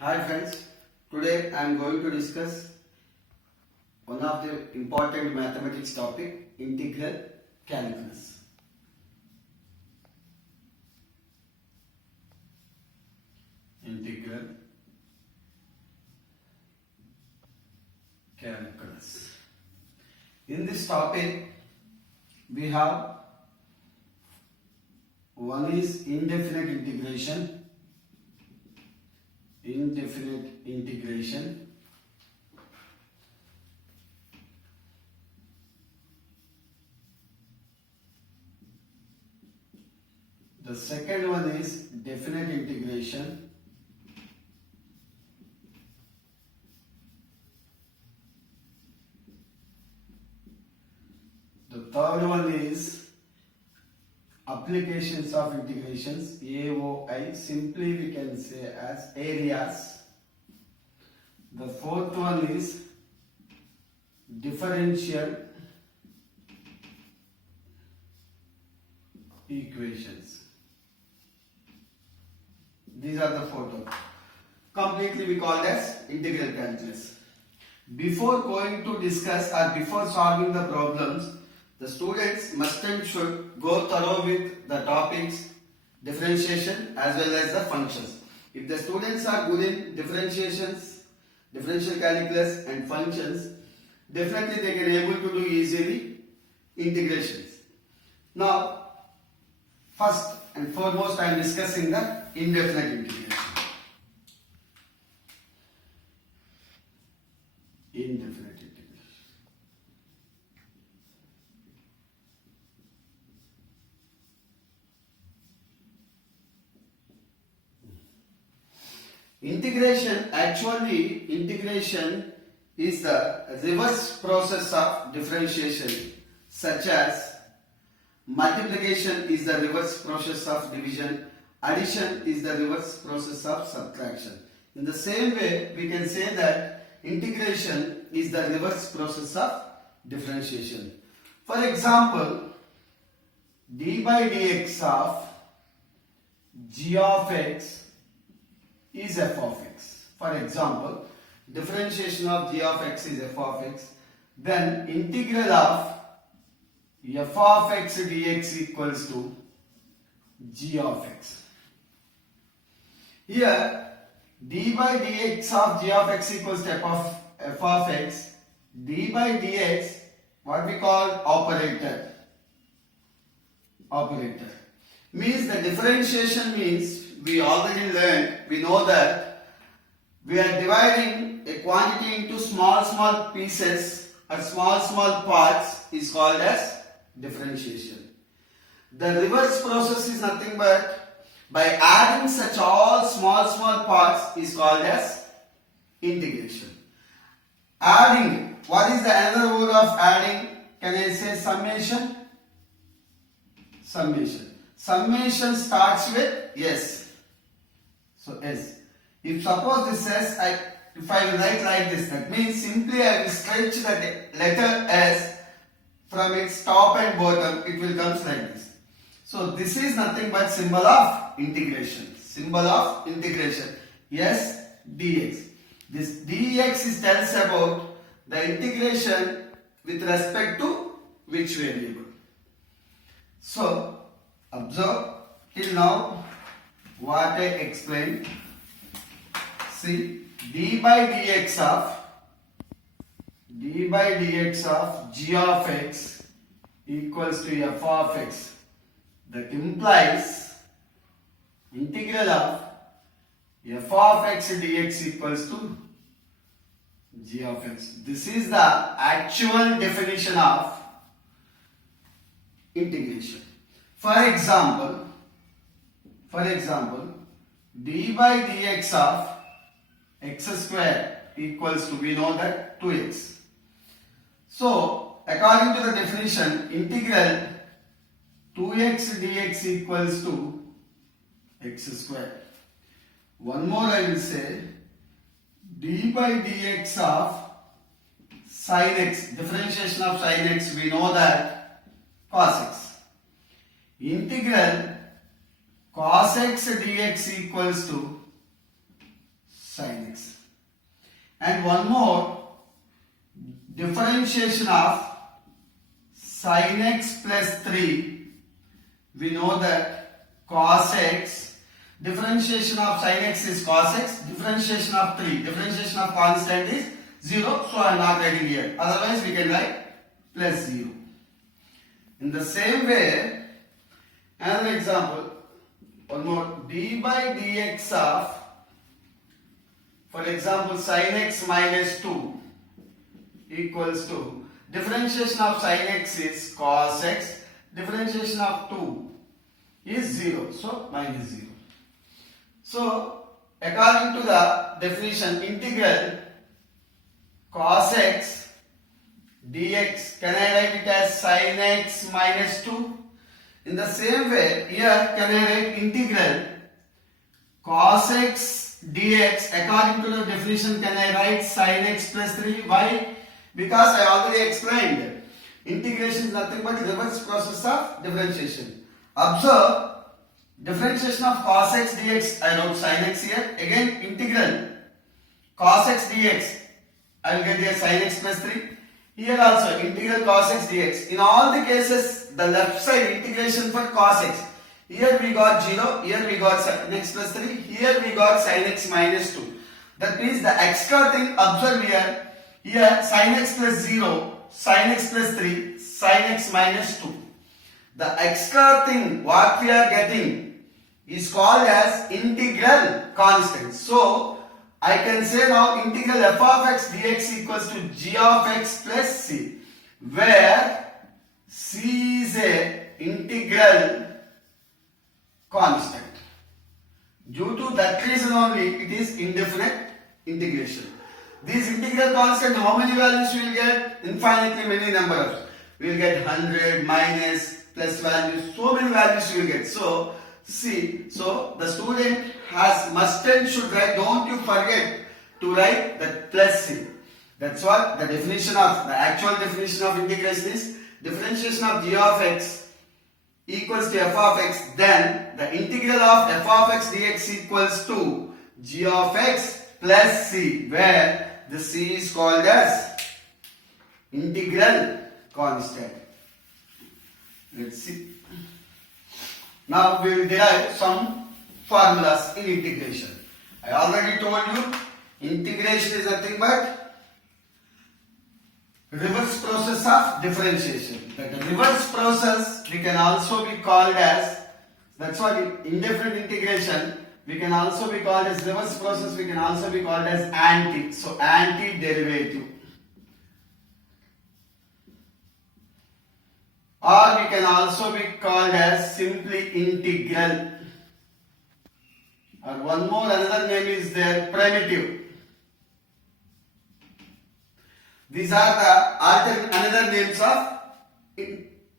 Hi friends, today I am going to discuss one of the important mathematics topic, integral calculus. Integral calculus. In this topic, we have one is indefinite integration. The second one is definite integration. The third one is applications of integrations, AOI, simply we can say as areas. The fourth one is differential equations. These are the four topics. Completely we call as integral calculus. Before going to discuss or before solving the problems, the students must and should go thorough with the topics, differentiation as well as the functions. If the students are good in differentiations, differential calculus and functions, definitely they can able to do easily integrations. Now, first and foremost I am discussing the indefinite integration. Indefinite integration. Integration is the reverse process of differentiation, such as multiplication is the reverse process of division, addition is the reverse process of subtraction. In the same way, we can say that integration is the reverse process of differentiation. For example, d by dx of g of x is f of x. For example, differentiation of g of x is f of x. Then integral of f of x dx equals to g of x. Here d by dx of g of x equals to f of x. D by dx, what we call operator. Means the differentiation means we already learned, we know that we are dividing a quantity into small pieces or small parts is called as differentiation. The reverse process is nothing but by adding such all small parts is called as integration. Adding, what is the other word of adding? Can I say summation? Summation starts with S. So S. If suppose this S, if I will write like this, that means simply I will stretch the letter S from its top and bottom, it will come like this. So this is nothing but symbol of integration. S dx. This dx tells about the integration with respect to which variable. So observe till now what I explained. See, d by dx of g of x equals to f of x. That implies integral of f of x dx equals to g of x. This is the actual definition of integration. For example, d by dx of x square equals to, we know that 2x. So, according to the definition, integral 2x dx equals to x square. One more I will say, d by dx of sin x, differentiation of sin x, we know that cos x. Integral cos x dx equals to sin x. And one more, differentiation of sin x plus 3, we know that cos x, differentiation of sin x is cos x, differentiation of 3, differentiation of constant is 0, so I am not writing here. Otherwise we can write plus 0. In the same way, another example, one more, d by dx of, for example, sin x minus 2 equals to, differentiation of sin x is cos x, differentiation of 2 is 0, so minus 0. So, according to the definition, integral cos x dx, can I write it as sin x minus 2? In the same way, here can I write integral cos x dx, according to the definition, can I write sin x plus 3? Why? Because I already explained, integration is nothing but reverse process of differentiation. Observe, differentiation of cos x dx, I wrote sin x here. Again, integral cos x dx, I will get here sin x plus 3. Here also, integral cos x dx. In all the cases, the left side integration for cos x. Here we got 0, here we got sin x plus 3, here we got sin x minus 2. That means the extra thing, observe here, here sin x plus 0, sin x plus 3, sin x minus 2. The extra thing what we are getting is called as integral constant. So, I can say now integral f of x dx equals to g of x plus c, where c is a integral constant. Due to that reason only, it is indefinite integration. This integral constant, how many values we will get? Infinitely many numbers. We will get 100, minus, plus values, so many values we will get. So, see, so the student has must and should write, don't you forget to write that plus c. That's what the definition of, the actual definition of integration is, differentiation of g of x equals to f of x, then the integral of f of x dx equals to g of x plus c, where the c is called as integral constant. Let's see. Now we will derive some formulas in integration. I already told you, integration is nothing but reverse process of differentiation. But the reverse process we can also be called as, that's what indefinite integration we can also be called as reverse process, we can also be called as anti. So anti-derivative. Or we can also be called as simply integral. Or one more, another name is there, primitive. These are the another names of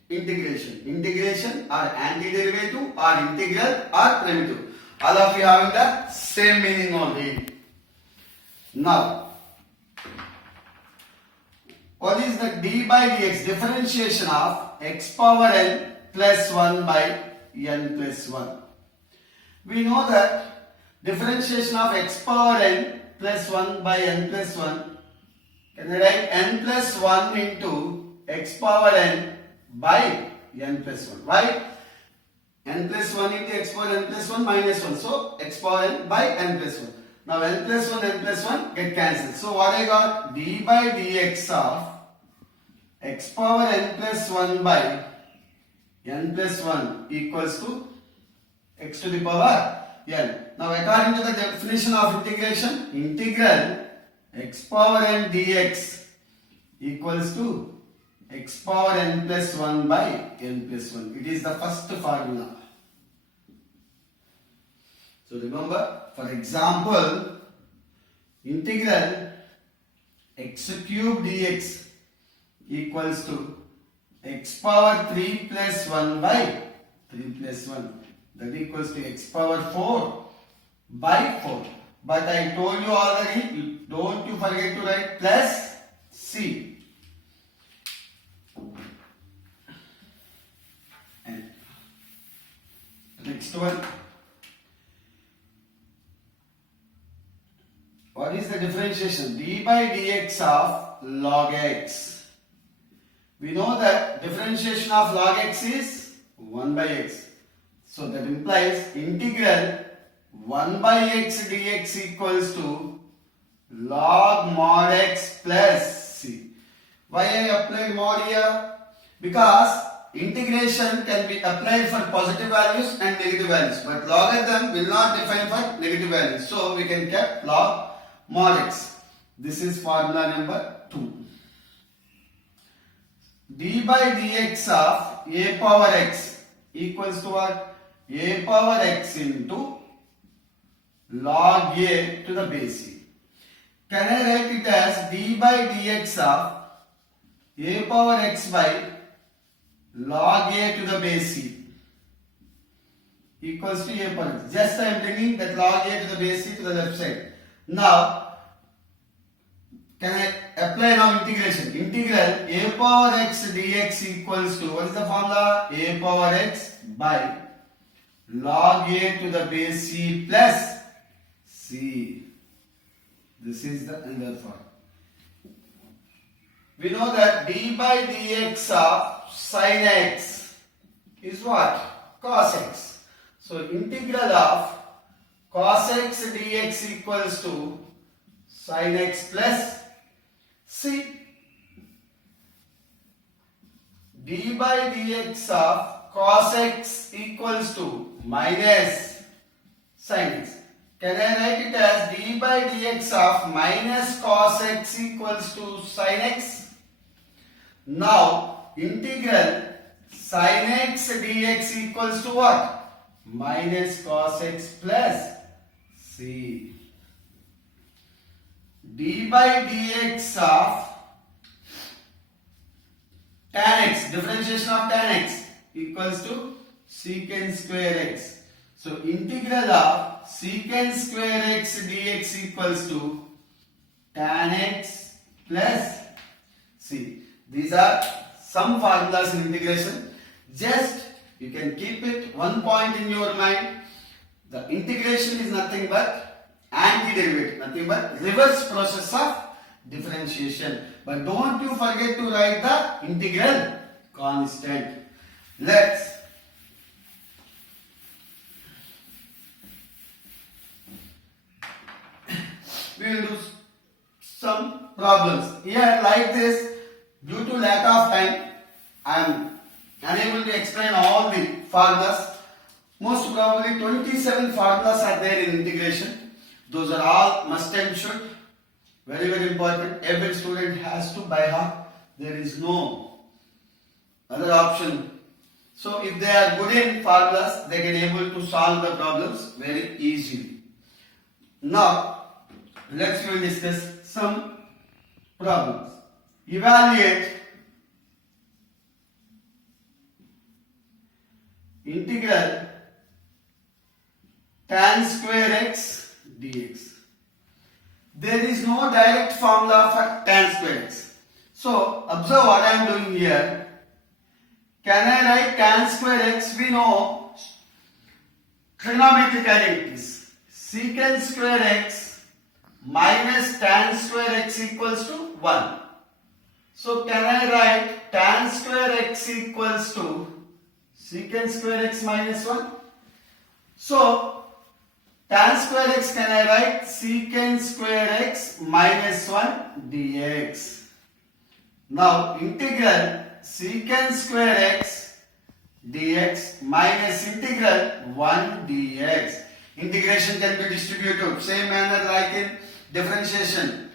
integration. Integration or antiderivative or integral or primitive. All of you having the same meaning only. Now, what is the d by dx, differentiation of x power n plus 1 by n plus 1. We know that differentiation of x power n plus 1 by n plus 1, can I write n plus 1 into x power n by n plus 1. Why? N plus 1 into x power n plus 1 minus 1. So, x power n by n plus 1. Now, n plus 1 get cancelled. So, what I got? d by dx of x power n plus 1 by n plus 1 equals to x to the power n. Now, according to the definition of integration, integral x power n dx equals to x power n plus 1 by n plus 1. It is the first formula. So remember, for example, integral x cube dx equals to x power 3 plus 1 by 3 plus 1. That equals to x power 4 by 4. But I told you already, don't you forget to write plus c. And next one. What is the differentiation? D by dx of log x. We know that differentiation of log x is 1 by x. So that implies integral 1 by x dx equals to log mod x plus c. Why I apply mod here? Because integration can be applied for positive values and negative values, but logarithm will not define for negative values. So we can keep log mod x. This is formula number 2. D by dx of a power x equals to what? A power x into log a to the base c. Can I write it as d by dx of a power x by log a to the base c equals to a power x. Just I am bringing that log a to the base c to the left side. Now, can I apply now integration? Integral a power x dx equals to, what is the formula? A power x by log a to the base c plus c. This is the another form. We know that d by dx of sin x is what? Cos x. So integral of cos x dx equals to sin x plus c. D by dx of cos x equals to minus sin x. Can I write it as d by dx of minus cos x equals to sin x? Now, integral sin x dx equals to what? Minus cos x plus c. D by dx of tan x, differentiation of tan x equals to secant square x. So integral of secant square x dx equals to tan x plus c. These are some formulas in integration. Just you can keep it one point in your mind. The integration is nothing but antiderivative, nothing but reverse process of differentiation. But don't you forget to write the integral constant. We will do some problems. Here like this, due to lack of time, I am unable to explain all the formulas. Most probably 27 formulas are there in integration. Those are all must and should. Very, very important. Every student has to by heart. There is no other option. So if they are good in formulas, they can able to solve the problems very easily. Now, we will discuss some problems. Evaluate integral tan square x dx. There is no direct formula for tan square x. So observe what I am doing here. Can I write tan square x? We know trigonometric identities. Secant square x minus tan square x equals to 1. So can I write tan square x equals to secant square x minus 1? So tan square x, can I write secant square x minus 1 dx. Now integral secant square x dx minus integral 1 dx. Integration can be distributed same manner like in differentiation.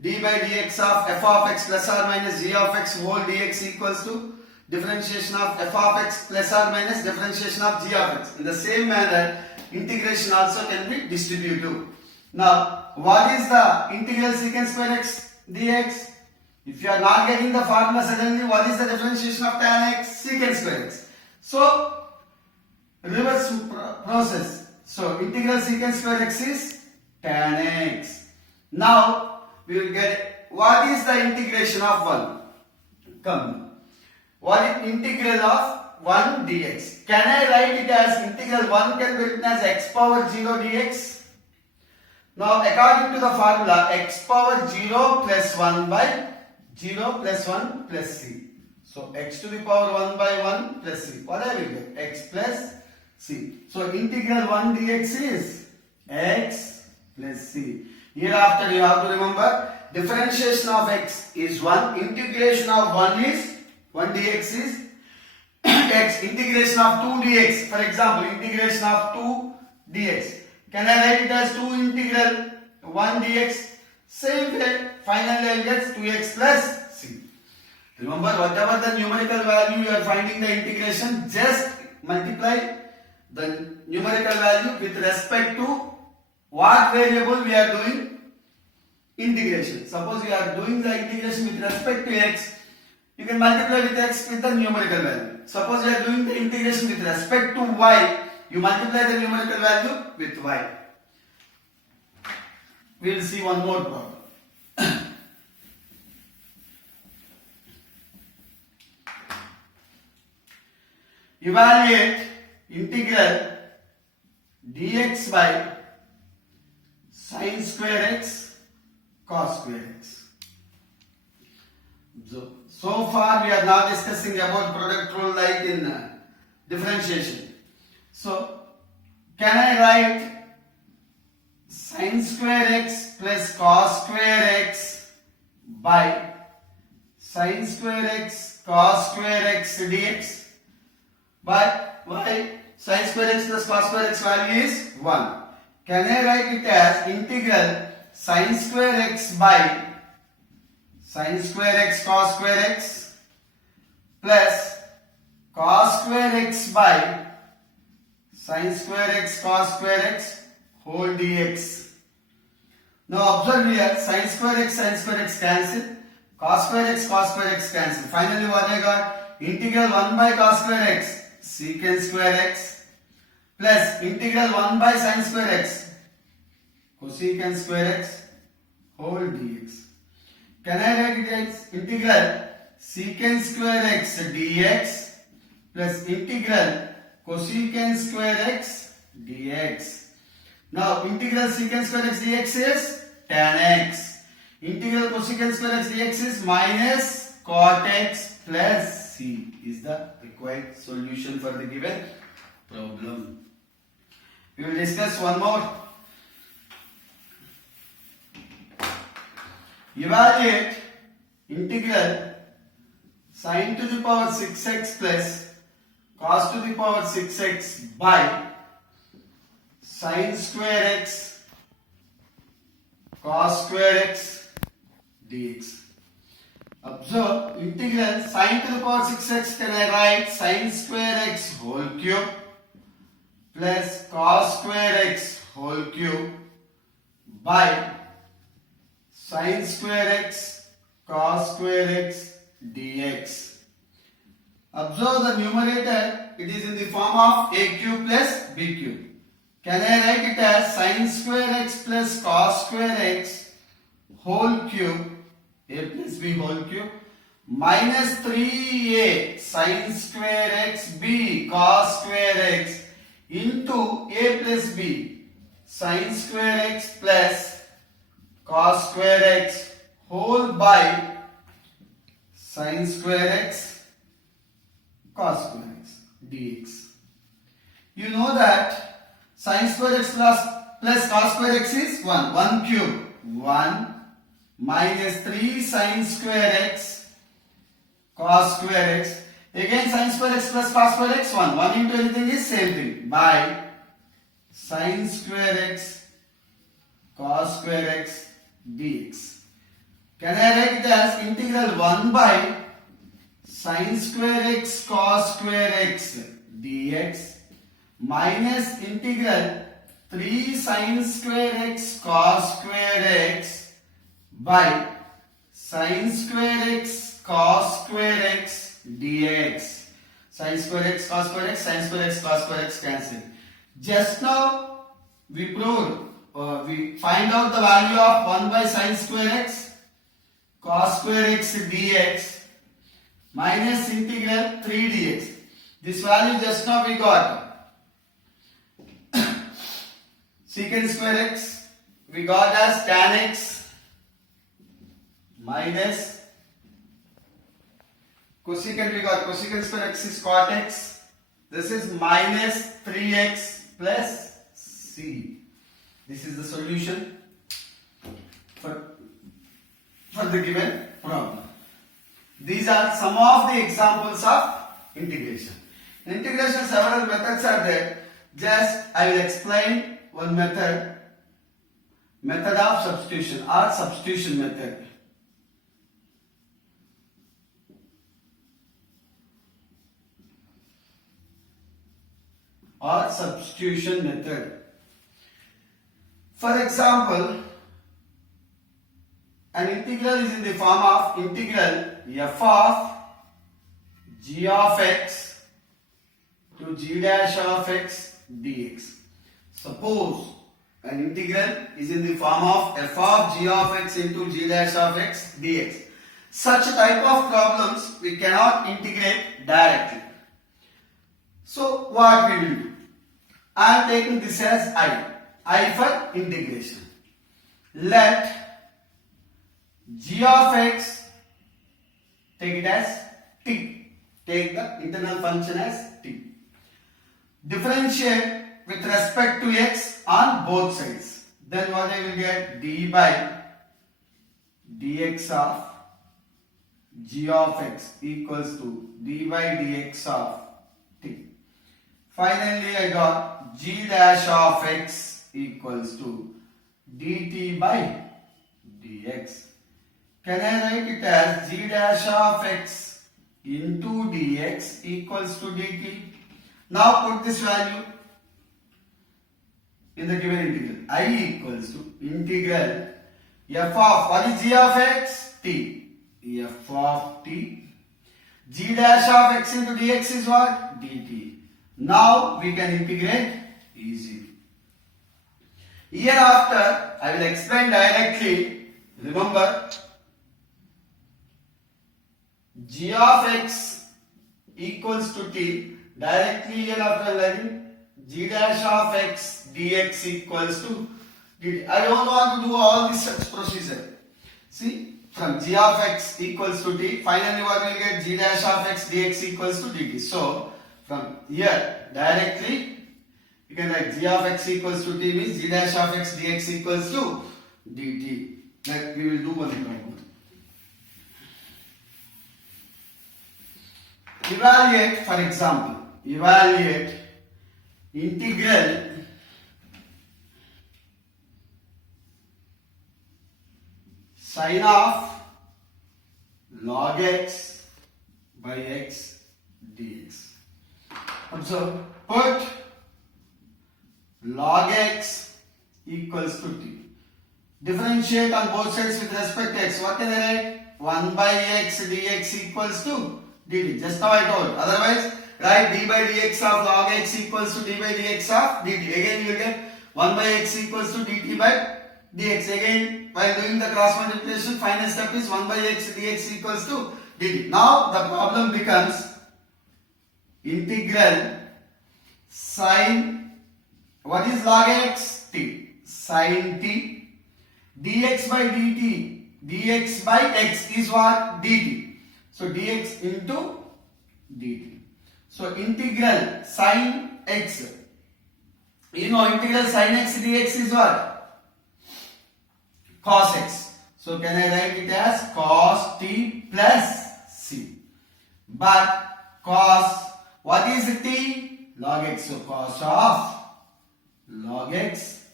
D by dx of f of x plus or minus g of x whole dx equals to differentiation of f of x plus or minus differentiation of g of x. In the same manner, integration also can be distributive. Now, what is the integral secant square x dx? If you are not getting the formula suddenly, what is the differentiation of tan x? Secant square x. So, reverse process. So, integral secant square x is tan x. Now, we will get what is the integration of 1? Come. What is integral of 1 dx? Can I write it as integral 1 can be written as x power 0 dx? Now according to the formula, x power 0 plus 1 by 0 plus 1 plus c. So x to the power 1 by 1 plus c. What I will get? X plus c. So integral 1 dx is x plus c. Hereafter you have to remember, differentiation of x is 1, integration of 1 is 1 dx is x, integration of 2 dx. For example, integration of 2 dx. Can I write it as 2 integral 1 dx? Same way, finally I will get 2x plus c. Remember, whatever the numerical value you are finding the integration, just multiply the numerical value with respect to what variable we are doing integration. Suppose we are doing the integration with respect to x, you can multiply with x with the numerical value. Suppose we are doing the integration with respect to y, you multiply the numerical value with y. We will see one more problem. Evaluate integral dx by sin square x cos square x. So far we are now discussing about product rule like in differentiation. So can I write sin square x plus cos square x by sin square x cos square x dx? But why sin square x plus cos square x value is 1. Can I write it as integral sin square x by sin square x cos square x plus cos square x by sin square x cos square x whole dx? Now observe here, sin square x cancel, cos square x cancel. Finally what I got? Integral 1 by cos square x secant square x plus integral 1 by sin square x cosecant square x whole dx. Can I write it as integral secant square x dx plus integral cosecant square x dx? Now integral secant square x dx is tan x. Integral cosecant square x dx is minus cot x plus c is the required solution for the given problem. We will discuss one more. Evaluate integral sin to the power 6x plus cos to the power 6x by sin square x cos square x dx. Observe, integral sin to the power 6x, can I write sin square x whole cube plus cos square x whole cube by sin square x cos square x dx. Observe the numerator, it is in the form of a cube plus b cube. Can I write it as sin square x plus cos square x whole cube, a plus b whole cube, minus 3a sin square x b cos square x into a plus b sin square x plus cos square x whole by sin square x cos square x dx. You know that sin square x plus cos square x is 1 cube, 1 minus 3 sin square x cos square x, again sin square x plus cos square x 1 into anything is same thing, by sin square x cos square x dx. Can I write it as integral 1 by sin square x cos square x dx minus integral 3 sin square x cos square x by sin square x cos square x dx. Sin square x cos square x, sin square x cos square x cancel. Just now we proved, we find out the value of 1 by sin square x cos square x dx minus integral 3 dx. This value just now we got secant square x we got as tan x minus cosecant, we got cosecant square x is cot x. This is minus 3x plus c. This is the solution for the given problem. These are some of the examples of integration. In integration, several methods are there. Just I will explain one method of substitution or substitution method. Or substitution method. For example, an integral is in the form of integral f of g of x to g dash of x dx. Suppose an integral is in the form of f of g of x into g dash of x dx. Such type of problems we cannot integrate directly. So what we will do? I am taking this as I for integration. Let g of x, take it as t. Take the internal function as t. Differentiate with respect to x on both sides. Then what I will get? D by dx of g of x equals to d by dx of t. Finally, I got g dash of x equals to dt by dx. Can I write it as g dash of x into dx equals to dt? Now put this value in the given integral. I equals to integral f of, what is g of x? T. F of t. G dash of x into dx is what? dt. Now we can integrate easily. Hereafter, I will explain directly. Remember, g of x equals to t. Directly hereafter writing g dash of x dx equals to dt. I don't want to do all this such procedure. See, from g of x equals to t, finally what we will get? G dash of x dx equals to dt. So, from here directly you can write g of x equals to t means g dash of x dx equals to dt. Like we will do one problem. Evaluate, for example, evaluate integral sine of log x by x dx. So put log x equals to t. Differentiate on both sides with respect to x. What can I write? 1 by x dx equals to dt. Just now I told. Otherwise, write d by dx of log x equals to d by dx of dt. Again you will get 1 by x equals to dt by dx. Again, while doing the cross multiplication, final step is 1 by x dx equals to dt. Now the problem becomes integral sine, what is log x? T. Sine t dx by dt. Dx by x is what? Dt. So dx into dt. So integral sine x. You know integral sine x dx is what? Cos x. So can I write it as cos t plus c? But cos, what is t? Log x. So cos of log x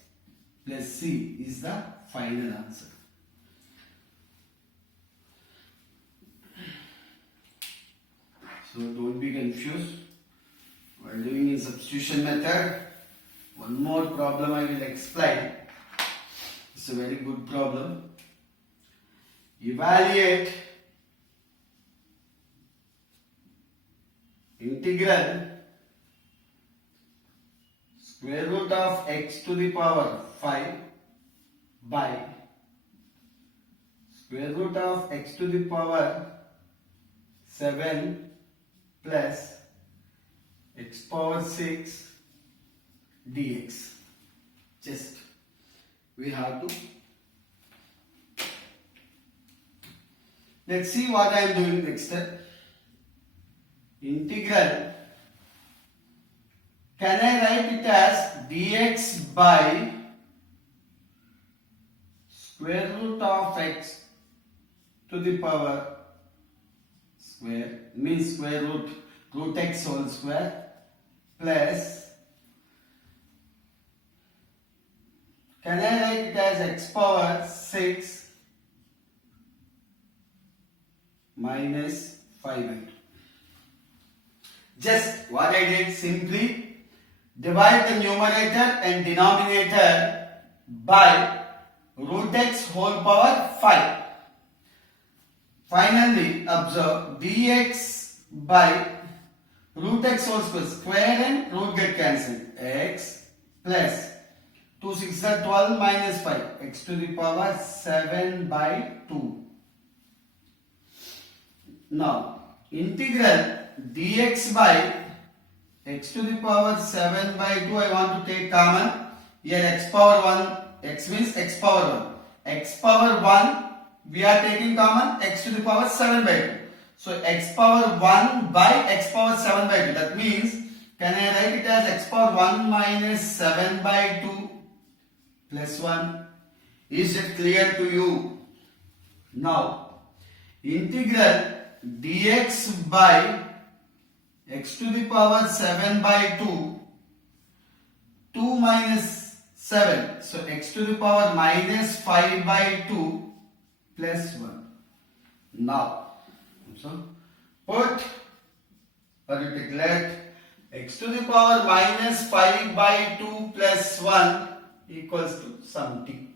plus c is the final answer. So don't be confused while doing in substitution method. One more problem I will explain. It's a very good problem. Evaluate integral square root of x to the power 5 by square root of x to the power 7 plus x power 6 dx. Just we have to. Let's see what I am doing next step. Integral. Can I write it as dx by square root of x to the power square, means square root x whole square, plus, can I write it as x power 6 minus 5/2. Just what I did, simply divide the numerator and denominator by root x whole power 5. Finally, observe dx by root x whole square, square and root get cancelled, x plus 2 6 are 12 minus 5, x to the power 7/2. Now, integral dx by x to the power 7/2, I want to take common. Here x power 1, x means x power 1. X power 1, we are taking common, x to the power 7/2. So x power 1 by x power 7/2. That means, can I write it as x power 1 minus 7/2 plus 1? Is it clear to you? Now, integral dx by x to the power 7/2, 2 minus 7, so x to the power minus 5/2 plus 1. Now, so put or you declare x to the power minus 5/2 plus 1 equals to some t.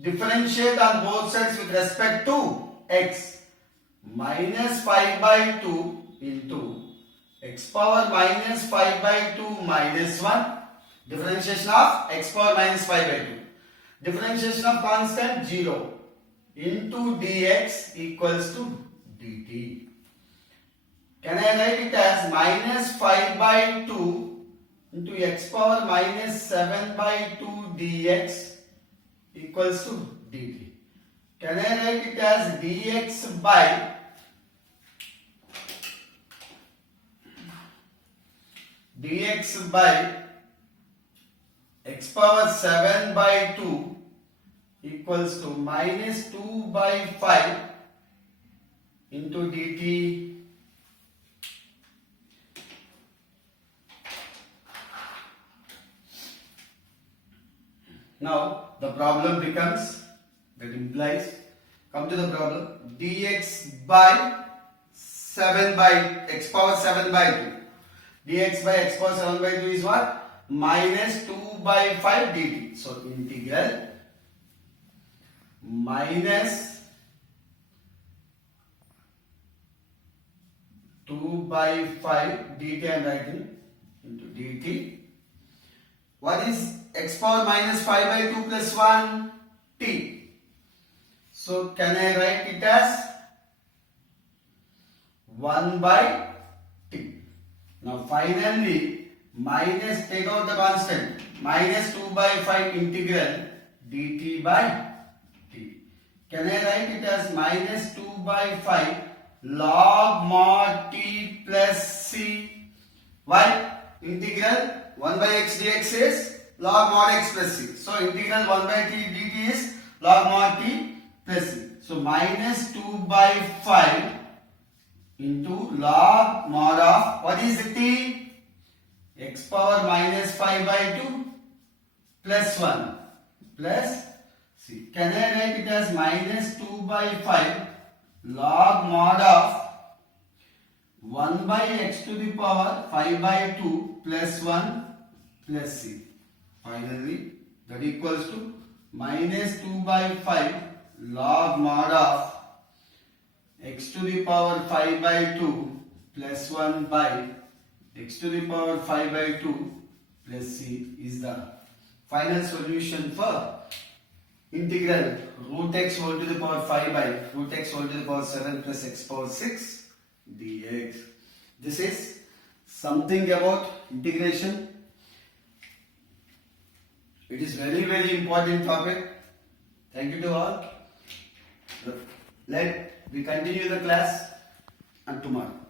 Differentiate on both sides with respect to x. Minus 5/2 into x power minus 5/2 minus 1. Differentiation of x power minus 5/2. Differentiation of constant 0 into dx equals to dt. Can I write it as minus 5/2 into x power minus 7/2 dx equals to dt? Can I write it as dx by x power 7/2 equals to minus 2/5 into dt? Now the problem becomes, that implies, come to the problem, dx by 7 by x power 7/2. Dx by x power 7/2 is what? Minus 2/5 dt. So integral minus 2/5 dt, I am writing into dt. What is x power minus 5/2 plus 1? T. So can I write it as 1/t. Now finally, minus, take out the constant, minus 2/5 integral dt by t. Can I write it as minus 2/5 log mod t plus c? Why? Integral 1 by x dx is log mod x plus c. So integral 1 by t dt is log mod t plus c. So minus 2/5 into log mod of, what is the t? X power minus 5/2 plus 1 plus c. Can I write it as minus 2/5 log mod of 1 by x to the power 5/2 plus 1 plus c. Finally, that equals to minus 2/5 log mod of x to the power 5/2 plus 1 by x to the power 5/2 plus c is the final solution for integral root x whole to the power 5 by root x whole to the power 7 plus x power 6 dx. This is something about integration. It is very important topic. Thank you to all. Let we continue the class and tomorrow.